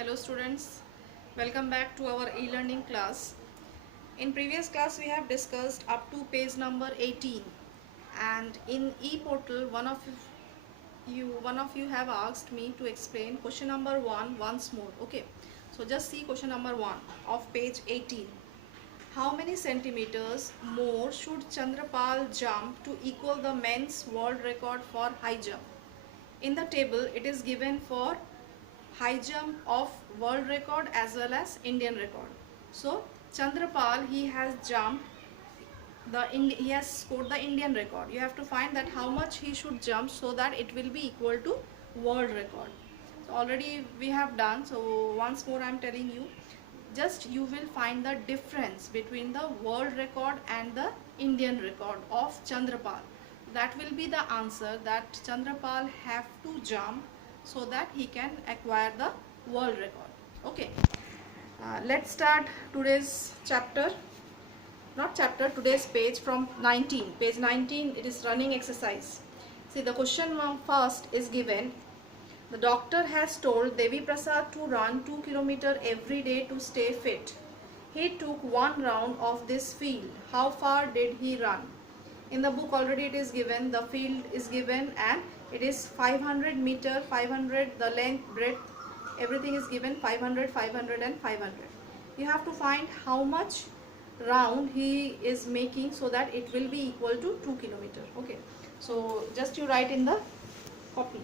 Hello students, welcome back to our e-learning class. In previous class we have discussed up to page number 18, and in e-portal one of you have asked me to explain question number 1 once more. Okay, so just see question number 1 of page 18. How many centimeters more should Chandrapal jump to equal the men's world record for high jump? In the table it is given for high jump of world record as well as Indian record. So Chandrapal, he has jumped he has scored the Indian record. You have to find that how much he should jump so that it will be equal to world record. So already we have done, so once more I am telling you, just you will find the difference between the world record and the Indian record of Chandrapal. That will be the answer that Chandrapal have to jump so that he can acquire the world record. Okay, let's start today's chapter, not chapter, today's page from 19. Page 19, it is running exercise. See, the question first is given. The doctor has told Devi Prasad to run 2 km every day to stay fit. He took one round of this field. How far did he run? In the book already it is given, the field is given, and it is 500 meter, 500, the length, breadth, everything is given, 500, 500 and 500. You have to find how much round he is making so that it will be equal to 2 km. Okay, so just you write in the copy.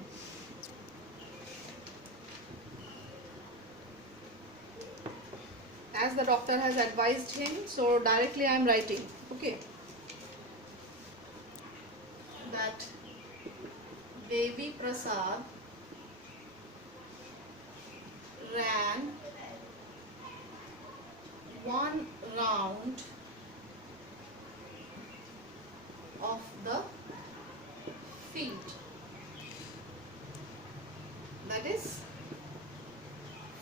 As the doctor has advised him, so directly I am writing. Okay, that Devi Prasad ran one round of the field, that is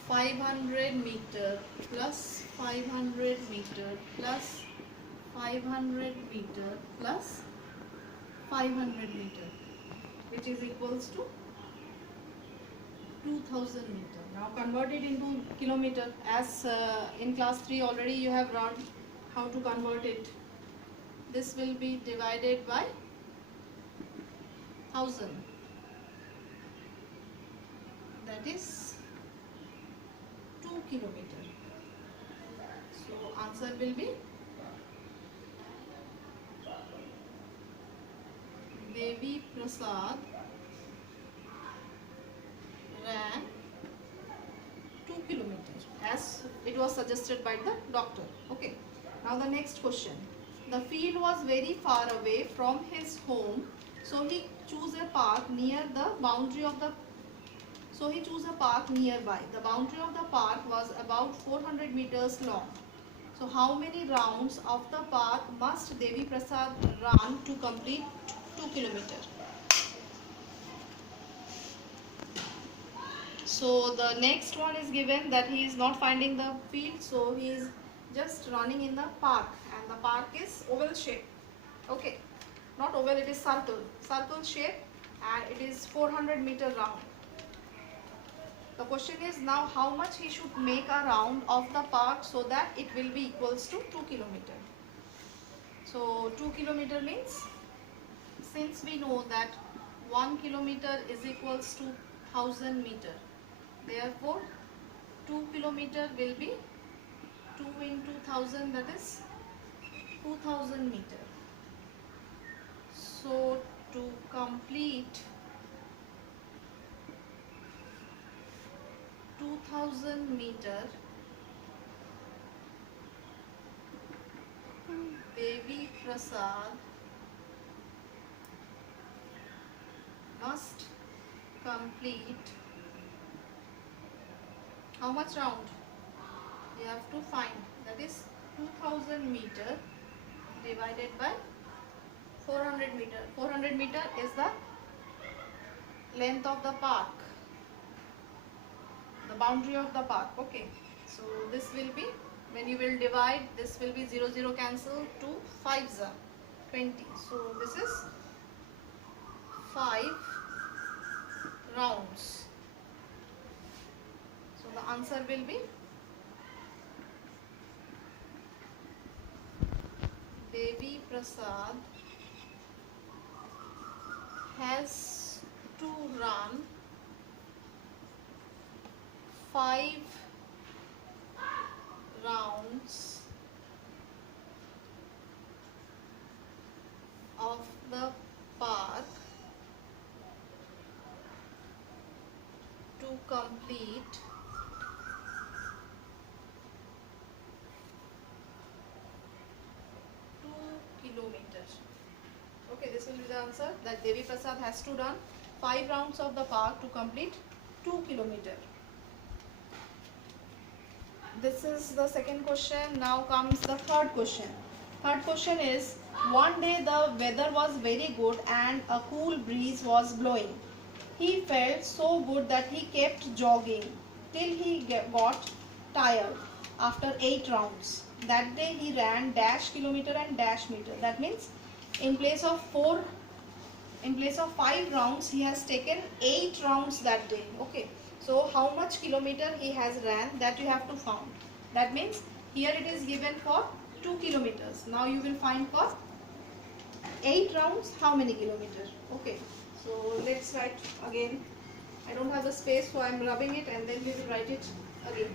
500 meter plus 500 meter plus 500 meter plus 500 meter, which is equals to 2000 meter. Now convert it into kilometer, as in class 3 already you have learned how to convert it. This will be divided by 1000, that is 2 kilometer. So answer will be Devi Prasad ran 2 kilometers as it was suggested by the doctor. Okay, now the next question. The field was very far away from his home, so he chose a park near the boundary of the park nearby. The boundary of the park was about 400 meters long. So how many rounds of the park must Devi Prasad run to complete 2 kilometers? So the next one is given that he is not finding the field, so he is just running in the park, and the park is oval shape. Okay, not oval, it is circle shape, and it is 400 meter round. The question is now how much he should make a round of the park so that it will be equals to 2 kilometer. So 2 kilometer means, since we know that 1 kilometer is equals to 1000 meter, therefore 2 kilometer will be 2 into 1000, that is 2000 meter. So to complete 2000 meter, Devi Prasad must complete how much round? You have to find, that is 2000 meter divided by 400 meter. 400 meter is the length of the park, the boundary of the park. Okay, so this will be, when you will divide, this will be 0 0 cancel, 2 5s are 20. So this is 5 rounds. So the answer will be Devi Prasad has to run 5 rounds of the park to complete 2 kilometers. Okay, this will be the answer, that Devi Prasad has to run 5 rounds of the park to complete 2 kilometers. This is the second question. Now comes the third question. Third question is, one day the weather was very good and a cool breeze was blowing. He felt so good that he kept jogging till he got tired after 8 rounds. That day he ran dash kilometer and dash meter. That means in place of 5 rounds he has taken 8 rounds that day. Okay, so how much kilometer he has ran, that you have to find. That means here it is given for 2 kilometers. Now you will find for 8 rounds how many kilometers. Okay, so let's write again. I don't have the space, so I am rubbing it and then we will write it again.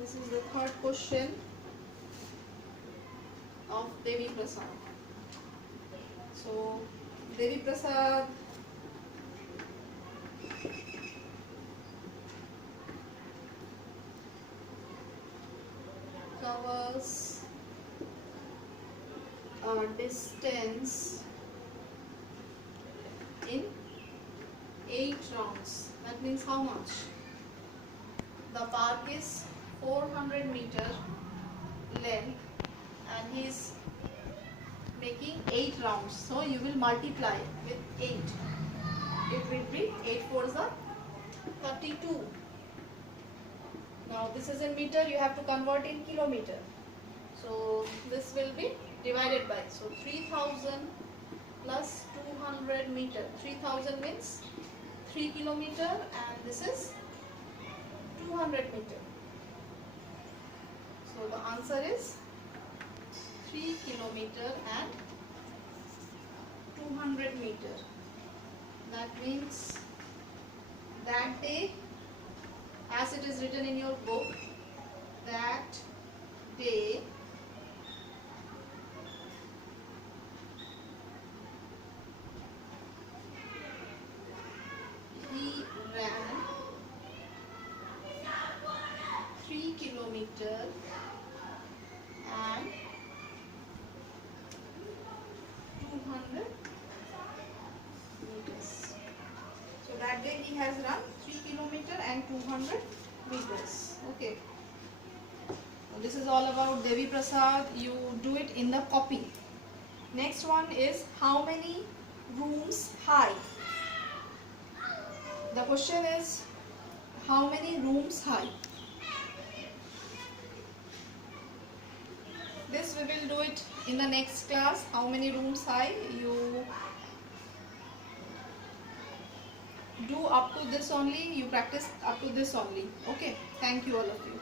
This is the third question of Devi Prasad. So Devi Prasad covers a distance in 8 rounds. That means how much? The park is 400 meter length and he is making 8 rounds. So you will multiply with 8. It will be 8 fours are 32. Now this is in meter, you have to convert in kilometer. So this will be divided by, so 3000 plus 200 meter. 3000 means 3 kilometer and this is 200 meter. So the answer is 3 kilometer and 200 meter. That means that day, as it is written in your book, that day he ran 3 kilometer and 200 meters. So that day he has run 3 kilometer and 200 meters. Okay. So this is all about Devi Prasad. You do it in the copy. Next one is, how many rooms high? The question is, how many rooms high? This we will do it in the next class. How many rooms high? You do up to this only. You practice up to this only. Okay. Thank you all of you.